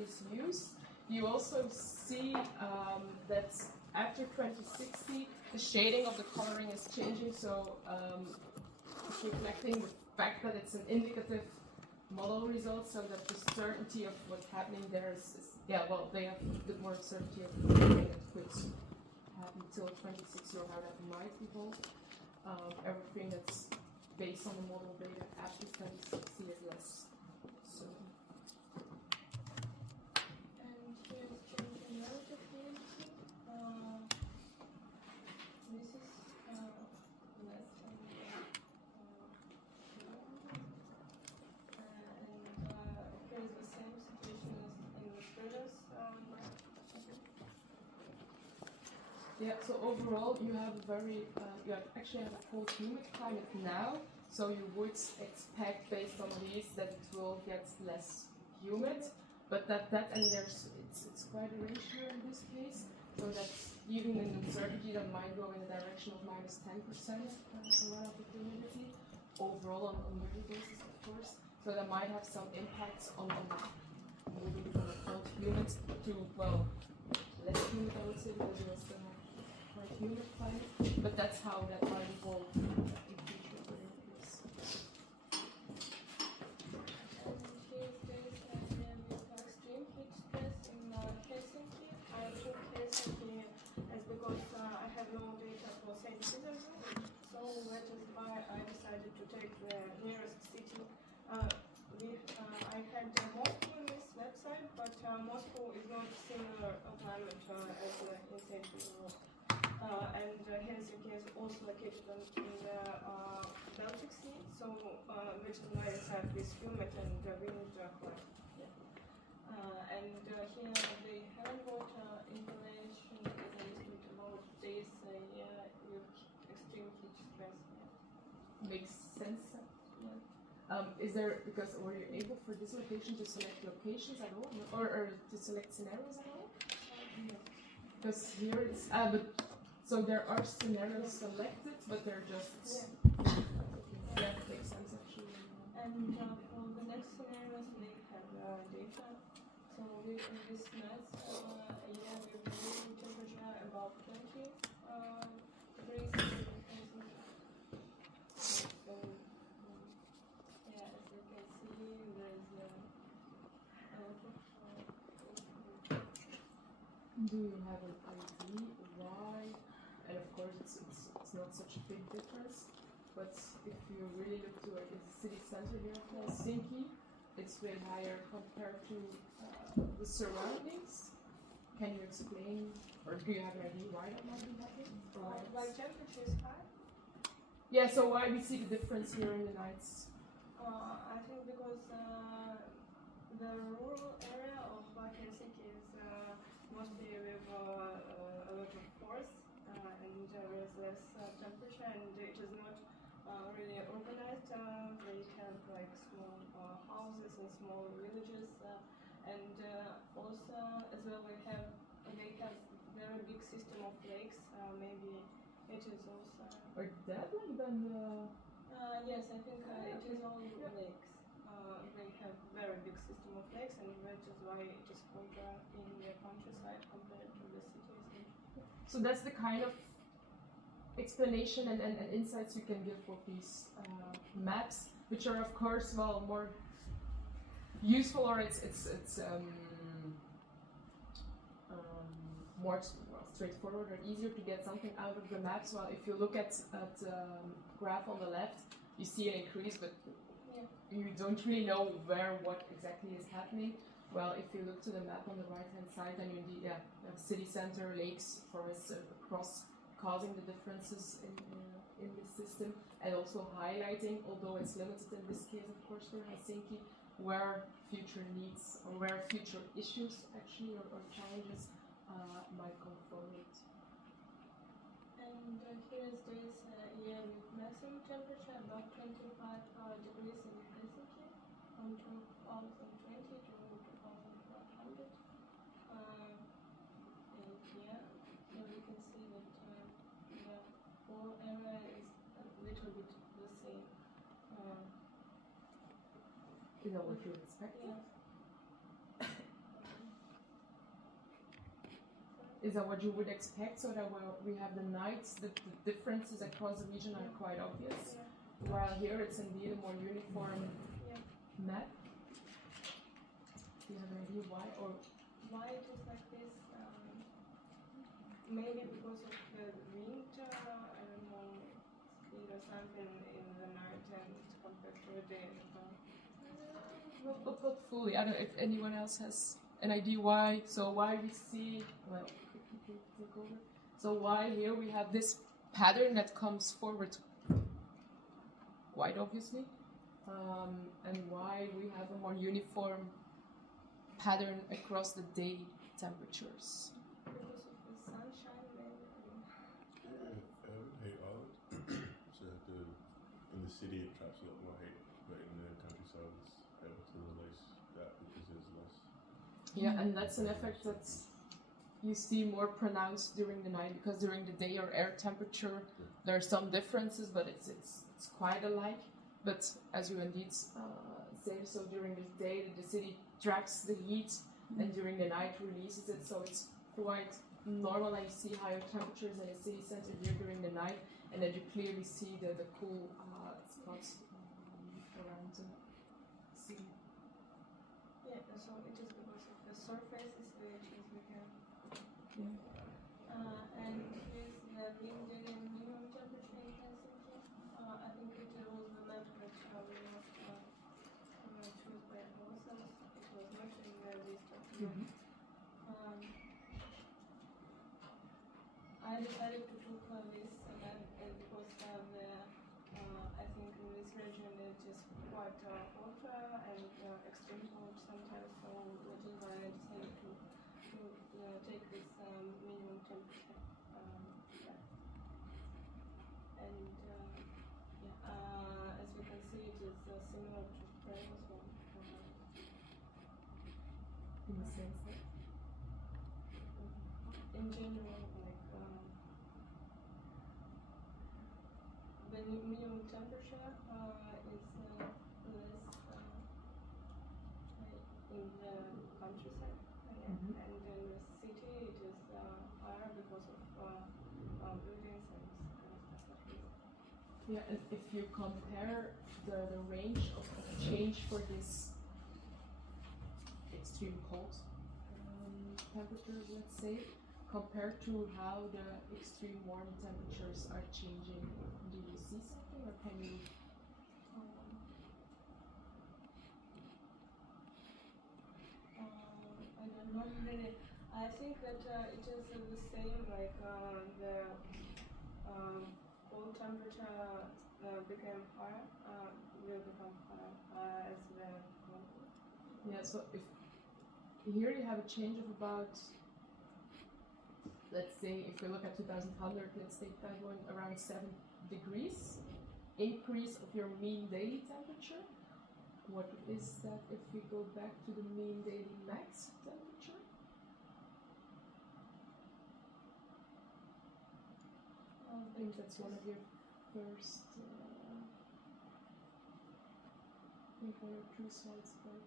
is used. You also see that after 2060, the shading of the coloring is changing, so it's reflecting the fact that it's an indicative model result, so that the certainty of what's happening there is yeah, well, they have a bit more certainty of everything that could happen till 2060 or how that might evolve. Everything that's based on the model data after 2060 is less certain. And here's changing relative fluidity. This is less than and here's the same situation as in the previous Yeah, so overall you have a very, you actually have a cold humid climate now, so you would expect based on these that it will get less humid, but that and it's quite a ratio in this case, so that's even an uncertainty that might go in the direction of minus 10% relative humidity, overall on yearly basis of course, so that might have some impacts on moving from a cold humid to, well, less humid I would say, because you'll still have quite humid climate, but that's how that might evolve in future variables. And here's this idea with extreme heat stress in Helsinki. I took Helsinki as because I have no data for St. Petersburg, so that is why I decided to take the nearest city. I had Moscow in this website, but Moscow is not similar climate as in St. Petersburg. And Helsinki is also located in the Baltic Sea, so which is why it has this humid and wind climate. Yeah. And here they haven't got information as I listed about this with extreme heat stress. Yeah. Makes sense. Is there, because were you able for this location to select locations at all, or to select scenarios at all? No. Because here it's, but so there are scenarios selected, but they're just yeah, it makes sense actually. And for the next scenarios, they have data. So in this math, we believe temperature above 20 degrees. So yeah, as you can see, there's a lot of. Do you have an idea why? And of course, it's not such a big difference. But if you really look to it, the city center here of Helsinki, it's way higher compared to the surroundings. Can you explain, or do you have an idea why that might be happening? Why temperature is high? Yeah, so why we see the difference here in the nights? I think because the rural area of Helsinki is mostly with a lot of forests, and there is less temperature, and it is not really organized. They have like small houses and small villages, and also as well they have very big system of lakes. Maybe it is also. Or that like than the. Yes, I think it is all lakes. They have very big system of lakes, and that is why it is colder in the countryside compared to the cities. So that's the kind of explanation and insights you can give with these maps, which are of course more useful, or it's more straightforward or easier to get something out of the maps. Well, if you look at graph on the left, you see an increase, but you don't really know what exactly is happening. Well, if you look to the map on the right-hand side, then you indeed have city center, lakes, forests across, causing the differences in the system, and also highlighting, although it's limited in this case, of course, for Helsinki, where future needs or where future issues actually or challenges might come forward. And here's this year with maximum temperature above 25 degrees in Helsinki from 2020 to 2100. And here, so we can see that the whole area is a little bit the same. Is that what you expect? Yeah. is that what you would expect? So that we have the nights, the differences across the region are quite obvious. Yeah. While here it's indeed a more uniform map. Do you have an idea why? Or why it is like this? Maybe because of the winter, I don't know, speed or something in the night and compared to the day. not fully. I don't know if anyone else has an idea why. So why we see, well, take over. So why here we have this pattern that comes forward quite obviously, and why we have a more uniform pattern across the day temperatures. Because of the sunshine, maybe. Heat island. So in the city it traps a lot more heat, but in the countryside it's able to release that because there's less. Yeah, and that's an effect that you see more pronounced during the night, because during the day your air temperature, there are some differences, but it's quite alike. But as you indeed say, so during the day the city traps the heat, and during the night releases it, so it's quite normal. And you see higher temperatures in the city center here during the night, and then you clearly see the cool spots around the city. Yeah, so it is because of the surfaces which is we can. And here's the mean daily and minimum temperature in Helsinki. I think it was the map that we must choose by ourselves. It was not in the list of I decided to took this map because I think in this region it is quite hot and extreme cold sometimes, so that is why I decided to take this minimum temperature. And as we can see, it is similar to previous one. In the sense that In general, like the minimum temperature is less in the countryside, and in the city it is higher because of buildings and stuff like this. Yeah, and if you compare the range of change for this extreme cold temperatures, let's say, compared to how the extreme warm temperatures are changing, do you see something, or can you? I don't know really. I think that it is the same, like the cold temperature became higher, will become higher as the cold. Yeah, so if here you have a change of about, let's say, if we look at 2100, let's take that one, around 7 degrees increase of your mean daily temperature. What is that if we go back to the mean daily max temperature? I think that's one of your first, I think one or two slides back.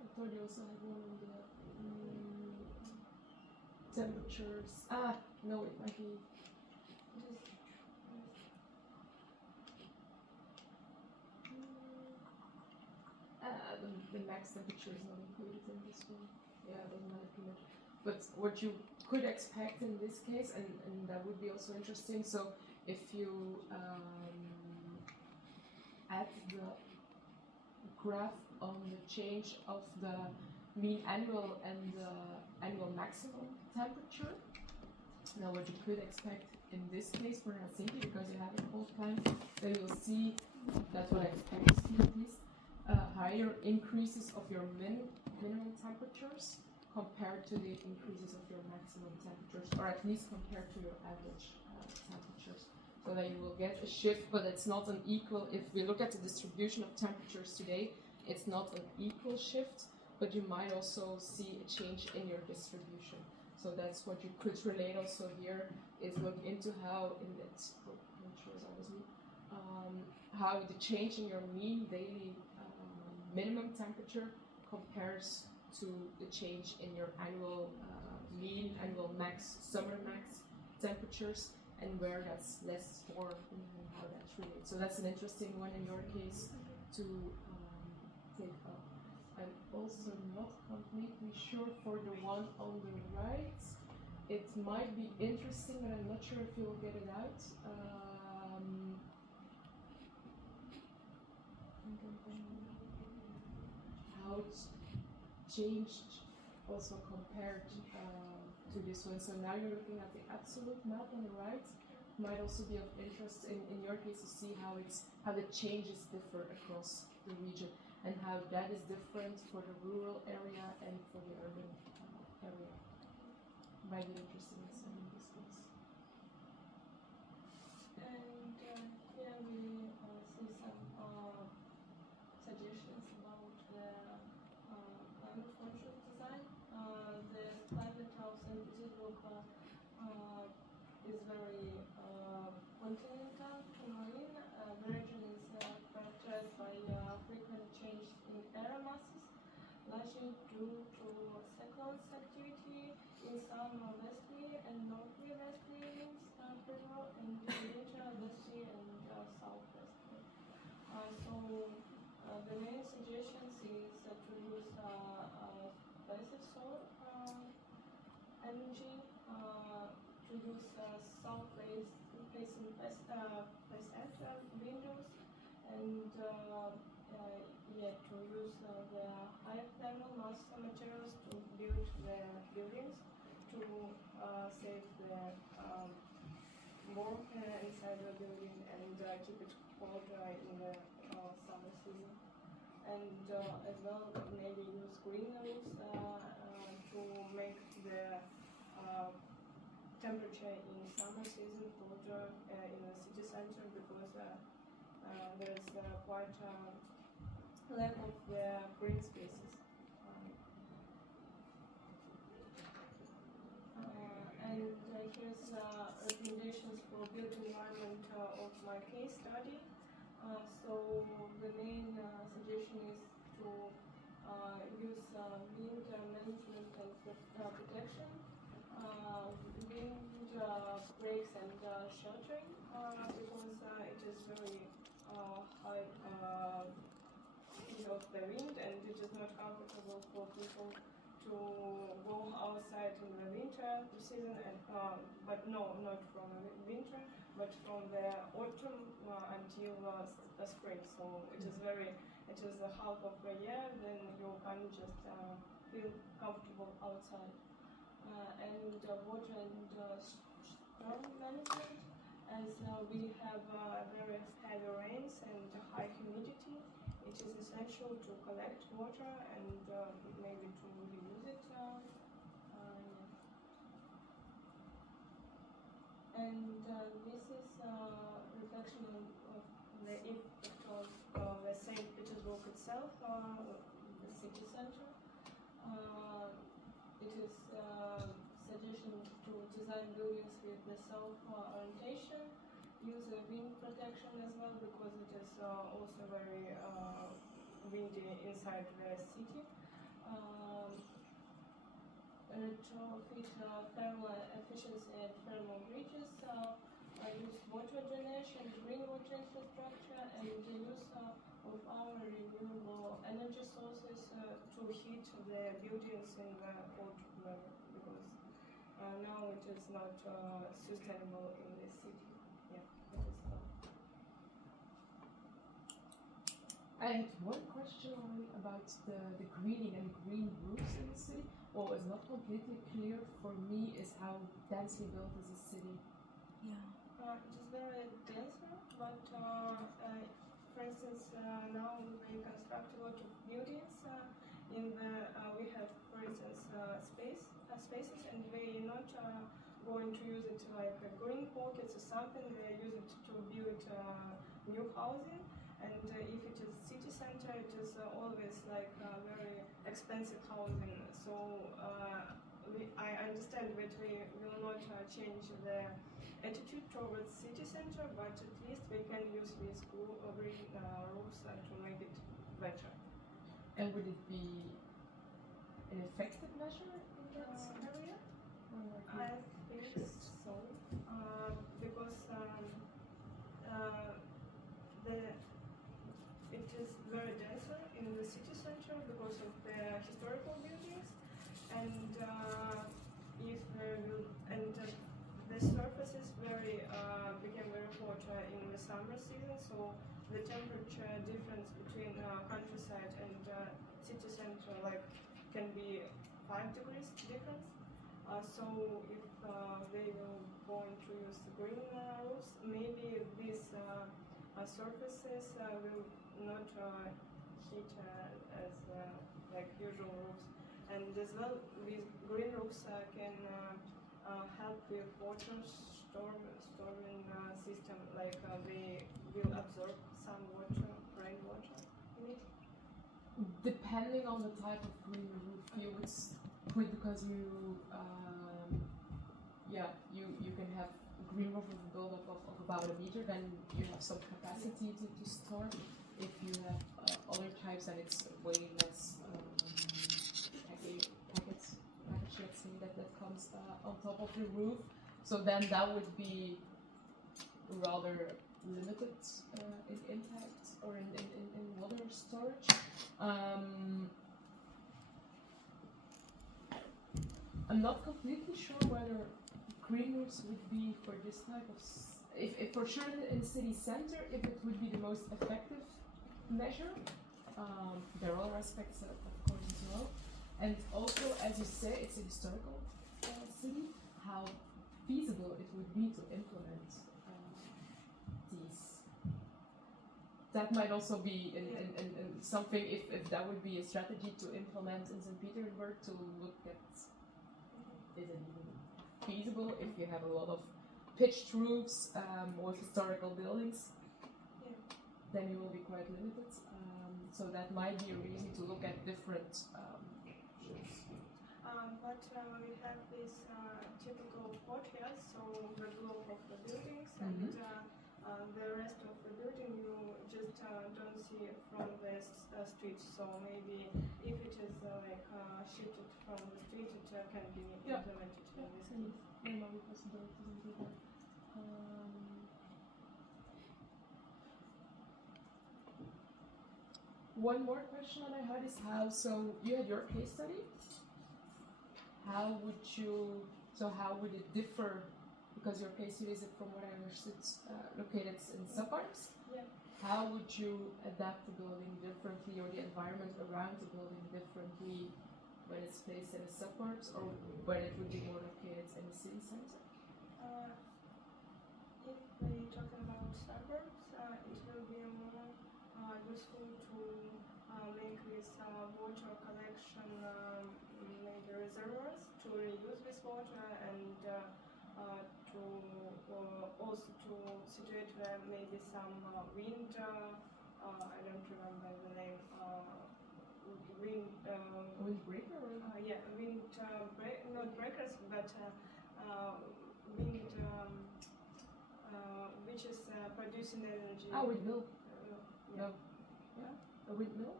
I thought you also had one on the temperatures. No, it might be. The max temperature is not included in this one. Yeah, it doesn't matter too much. But what you could expect in this case, and that would be also interesting, so if you add the graph on the change of the mean annual and the annual maximum temperature, now what you could expect in this case for Helsinki, because you have a cold climate, then you'll see, that's what I expect to see at least, higher increases of your minimum temperatures compared to the increases of your maximum temperatures, or at least compared to your average temperatures. So that you will get a shift, but it's not an equal. If we look at the distribution of temperatures today, it's not an equal shift, but you might also see a change in your distribution. So that's what you could relate also here, is look into how, in its, how the change in your mean daily minimum temperature compares to the change in your annual mean, annual max, summer max temperatures, and where that's less warm and how that's related. So that's an interesting one in your case to take up. I'm also not completely sure for the one on the right. It might be interesting, but I'm not sure if you'll get it out. How it's changed also compared to this one. So now you're looking at the absolute map on the right. Might also be of interest in your case to see how the changes differ across the region and how that is different for the rural area and for the urban area. Might be interesting in some of this case. And here we see some suggestions about the climate conscious design. The climate of St. Petersburg is very continental to marine. The region is characterized by frequent change in air masses, largely due to cyclones activity in some westerly and northerly winds prevail, and in winter westerly and southwesterly. The main suggestions is to use passive solar energy, to use south-facing facade windows, and to use the high thermal mass materials to build the buildings to save the warm inside the building and keep it colder in the summer season. And as well, maybe use green roofs to make the temperature in summer season colder in the city center, because there's quite lack of the green spaces. And here's recommendations for built environment of my case study. So the main suggestion is to use wind management and protection, wind breaks and sheltering, because it is very high speed of the wind, and it is not comfortable for people to go outside in the winter season, and but no, not from winter, but from the autumn until spring. So it is the half of the year, then you can just feel comfortable outside. And water and storm management, as we have very heavy rains and high humidity, it is essential to collect water and maybe to reuse it. And this is reflection of the impact of the St. Petersburg itself, the city center. It is suggestion to design buildings with the self-orientation, use wind protection as well, because it is also very windy inside the city. Retrofit thermal efficiency and thermal bridges, use water drainage and green water infrastructure, and the use of our renewable energy sources to heat the buildings in the cold weather, because now it is not sustainable in the city. Yeah, it is. I had one question only about the greening and green roofs in the city. What was not completely clear for me is how densely built is the city. Yeah. It is very denser, but for instance, now we construct a lot of buildings. We have, for instance, spaces, and we are not going to use it like green pockets or something. We use it to build new housing. And if it is city center, it is always like very expensive housing. So I understand that we will not change the attitude towards city center, but at least we can use these green roofs to make it better. And would it be an effective measure in that area? Or I think so, because it is very denser in the city center because of the historical buildings, and if the surface is became very hot in the summer season, so the temperature difference between countryside and city center can be 5 degrees difference. So if they will going to use the green roofs, maybe these surfaces will not heat as like usual roofs. And as well, these green roofs can help with water storing system, they will absorb some water, rainwater in it. depending on the type of green roof you would put, because you can have a green roof with a buildup of about a meter, then you have some capacity to store. If you have other types, then it's way less package, let's say, that comes on top of the roof. So then that would be rather limited in impact or in water storage. I'm not completely sure whether green roofs would be for this type of, if for sure in the city center, if it would be the most effective measure. There are other aspects of course as well. And also, as you say, it's a historical city, how feasible it would be to implement these. That might also be in something, if that would be a strategy to implement in St. Petersburg, to look at, is it even feasible if you have a lot of pitched roofs with historical buildings? Then you will be quite limited. So that might be a reason to look at different options. But we have this typical courtyard, so the block of the buildings, and the rest of the building you just don't see from the street. So maybe if it is shifted from the street, it can be implemented in this case. There might be possibilities in that. One more question that I had is so you had your case study. How would it differ, because your case study is, from what I understood, located in suburbs? Yeah. How would you adapt the building differently, or the environment around the building differently, when it's placed in the suburbs, or when it would be more located in the city center? If we're talking about suburbs, it will be more useful to make this water collection, maybe reservoirs, to reuse this water, and to also to situate where maybe some wind, I don't remember the name, Windbreaker? Not breakers, but wind, which is producing energy. Windmill. Yeah. A windmill?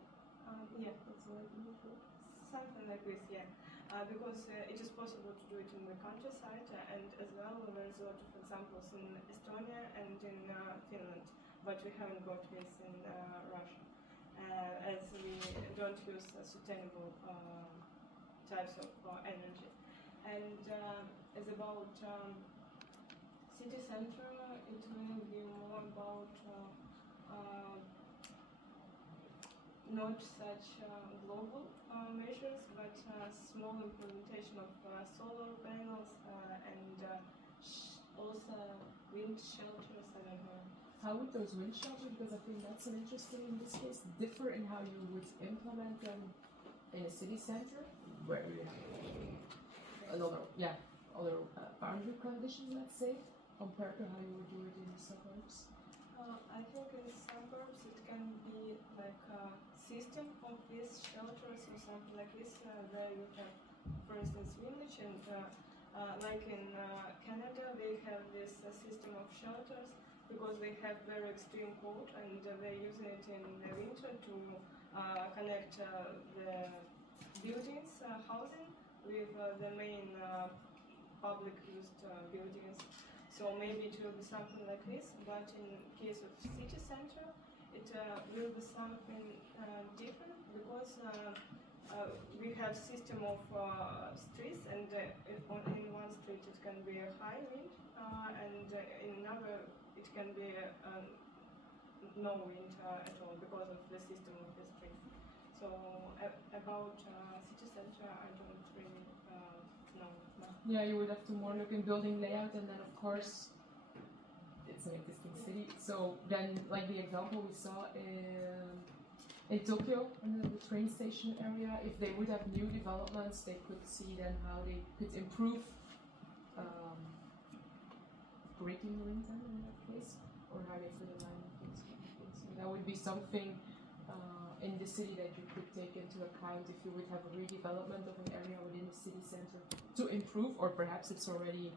Yeah. That's the right English word. Something like this, yeah. Because it is possible to do it in the countryside, and as well there is a lot of examples in Estonia and in Finland, but we haven't got this in Russia, as we don't use sustainable types of energy. And as about city center, it will be more about not such global measures, but small implementation of solar panels and also wind shelters. I don't know. How would those wind shelters, because I think that's an interesting, in this case, differ in how you would implement them in a city center, where you have other boundary conditions, let's say, compared to how you would do it in the suburbs? I think in suburbs it can be like a system of these shelters or something like this, where you have, for instance, village, and like in Canada, they have this system of shelters because they have very extreme cold, and they're using it in the winter to connect the buildings, housing, with the main public used buildings. So maybe it will be something like this, but in case of city center, it will be something different because we have system of streets, and in one street it can be a high wind, and in another it can be no wind at all because of the system of the streets. So about city center, I don't really know. Yeah, you would have to more look in building layout, and then of course it's an existing city. So then, like the example we saw in Tokyo, in the train station area, if they would have new developments, they could see then how they could improve braking wind then in that case, or how they could align things. So that would be something in the city that you could take into account if you would have a redevelopment of an area within the city center to improve, or perhaps it's already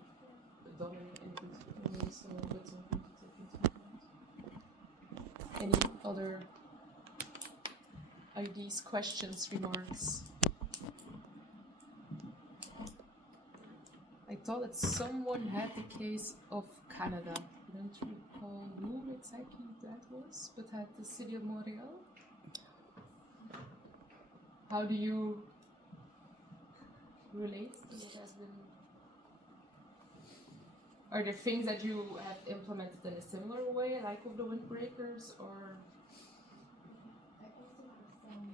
done in good ways, so that's something to take into account. Any other ideas, questions, remarks? I thought that someone had the case of Canada. I don't recall who exactly that was, but had the city of Montreal. How do you relate to what has been? Are there things that you have implemented in a similar way, like with the windbreakers, or? I also have some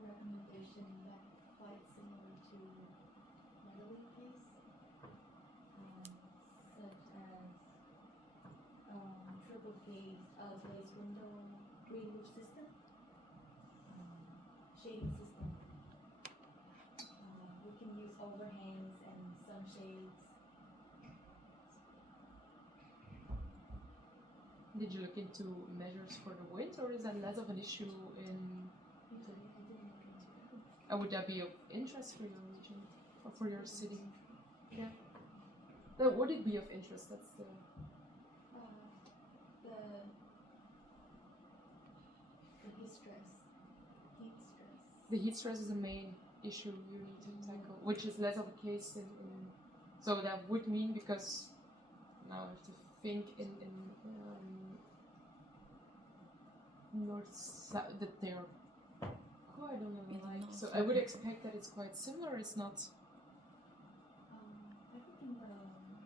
recommendation that quite similar to Netherlands case, such as triple glazed window green roof system, shading system. We can use overhangs and sunshades. Did you look into measures for the wind, or is that less of an issue in Italy? I didn't look into it. And would that be of interest for your region or for your city? Yeah. Would it be of interest? That's the. The heat stress. The heat stress is the main issue you need to tackle, which is less of a case in. So that would mean, because now I have to think in north south that they're quite on the line. So I would expect that it's quite similar. It's not. I think in the.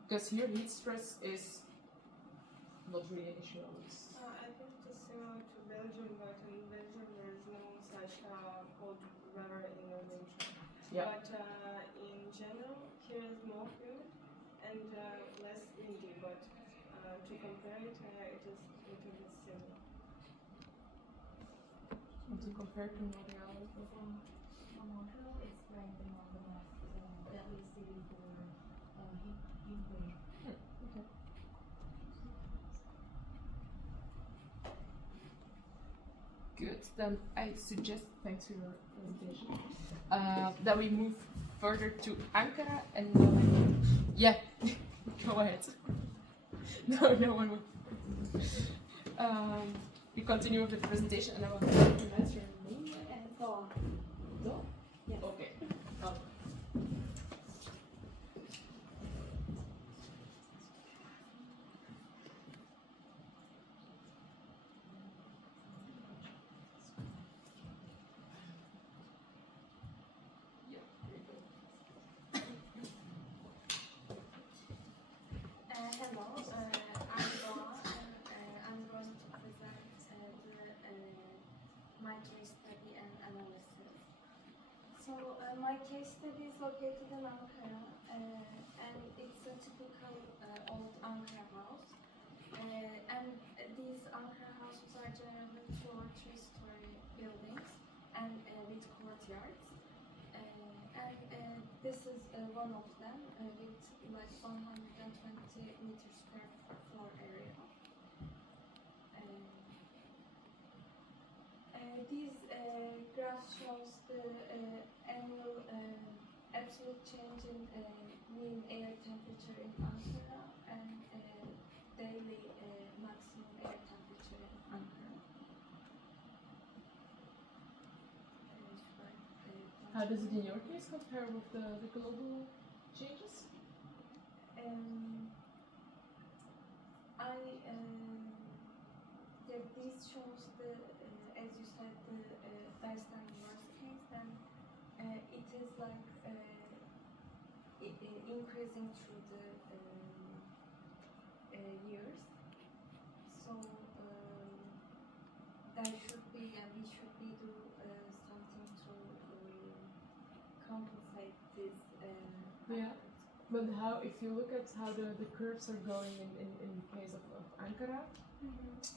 Because here heat stress is not really an issue. I think it's similar to Belgium, but in Belgium there is no such cold weather in the winter. Yeah. But in general, here is more humid and less windy, but to compare it, it is a little bit similar. And to compare to Montreal. Montreal is ranked among the most deadly city for heat wave. Okay. Good. Then I suggest, thanks for your presentation, that we move further to Ankara and yeah, go ahead. No one will. We continue with the presentation, and I will pronounce your name. Do? Yes. Okay. Hello, I'm Doa, and I'm going to present my case study and analysis. So my case study is located in Ankara, and it's a typical old Ankara house. And these Ankara houses are generally 2 or 3-story buildings and with courtyards. And this is one of them with like 120 meters square floor area. These graphs shows the annual absolute change in mean air temperature in Ankara and daily maximum air temperature in Ankara. How does it in your case compare with the global changes? That this shows the, as you said, the best and worst case, then it is like increasing through the years. So there should be, and we should be do something to compensate this. Yeah. But how, if you look at how the curves are going in the case of Ankara,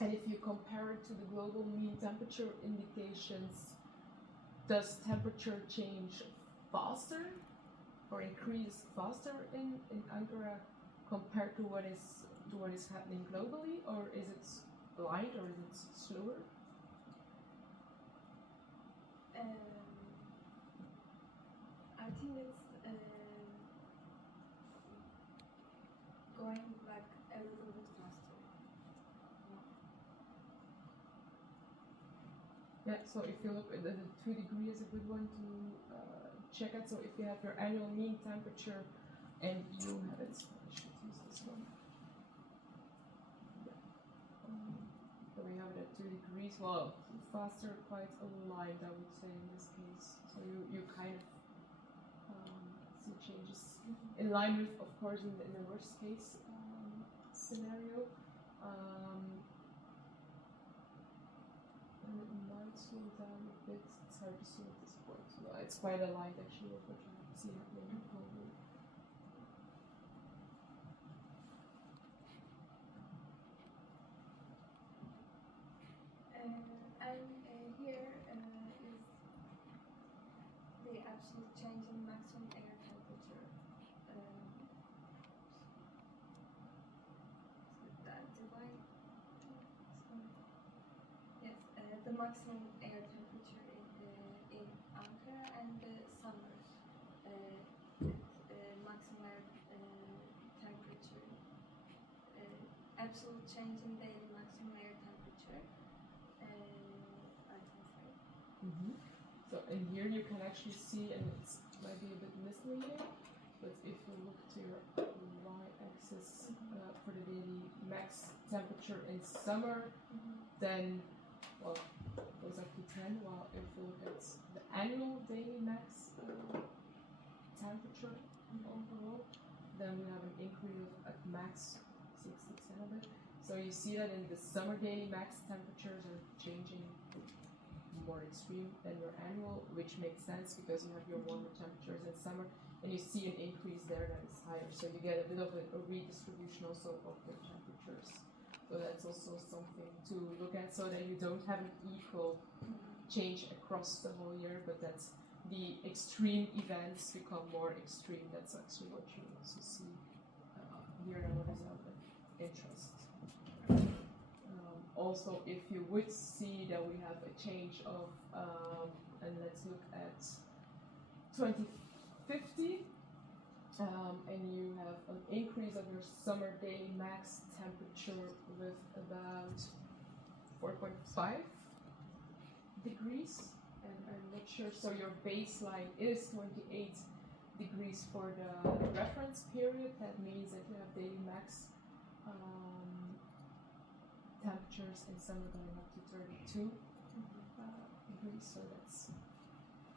and if you compare it to the global mean temperature indications, does temperature change faster or increase faster in Ankara compared to what is happening globally, or is it aligned or is it slower? I think it's going like a little bit faster. Yeah, so if you look at the 2 degree is a good one to check it. So if you have your annual mean temperature and you have it, I should use this one. Yeah. So we have it at 2 degrees. Well, faster, quite aligned, I would say in this case. So you kind of see changes in line with, of course, in the worst case scenario. And it might slow down a bit. It's hard to see at this point. No, it's quite aligned actually with what you see happening globally. And here is the absolute change in maximum air temperature. That divide. Yes, the maximum air temperature in Ankara and the summer. Maximum air temperature. Absolute change in daily maximum air temperature. I can say. So in here you can actually see, and it might be a bit misleading, but if you look to your y-axis for the daily max temperature in summer, then, well, it goes up to 10, while if you look at the annual daily max temperature overall, then we have an increase at max 6 to 10 of it. So you see that in the summer daily max temperatures are changing more extreme than your annual, which makes sense because you have your warmer temperatures in summer, and you see an increase there that is higher. So you get a bit of a redistribution also of the temperatures. So that's also something to look at, so that you don't have an equal change across the whole year, but that the extreme events become more extreme. That's actually what you also see here, and what is of interest. Also, if you would see that we have a change of, and let's look at 2050, and you have an increase of your summer daily max temperature with about 4.5 degrees, and I'm not sure, so your baseline is 28 degrees for the reference period. That means that you have daily max temperatures in summer going up to 32 degrees, so that's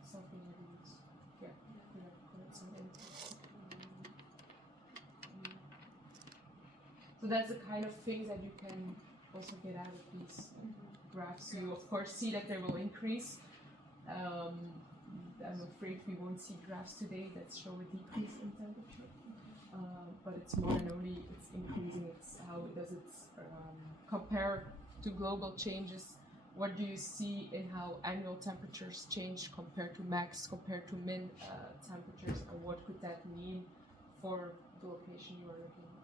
something that you would, put some input. So that's the kind of things that you can also get out of these graphs. You of course see that they will increase. I'm afraid we won't see graphs today that show a decrease in temperature, but it's more than only it's increasing. It's how does it compare to global changes. What do you see in how annual temperatures change compared to max, compared to min temperatures, and what could that mean for the location you are looking at?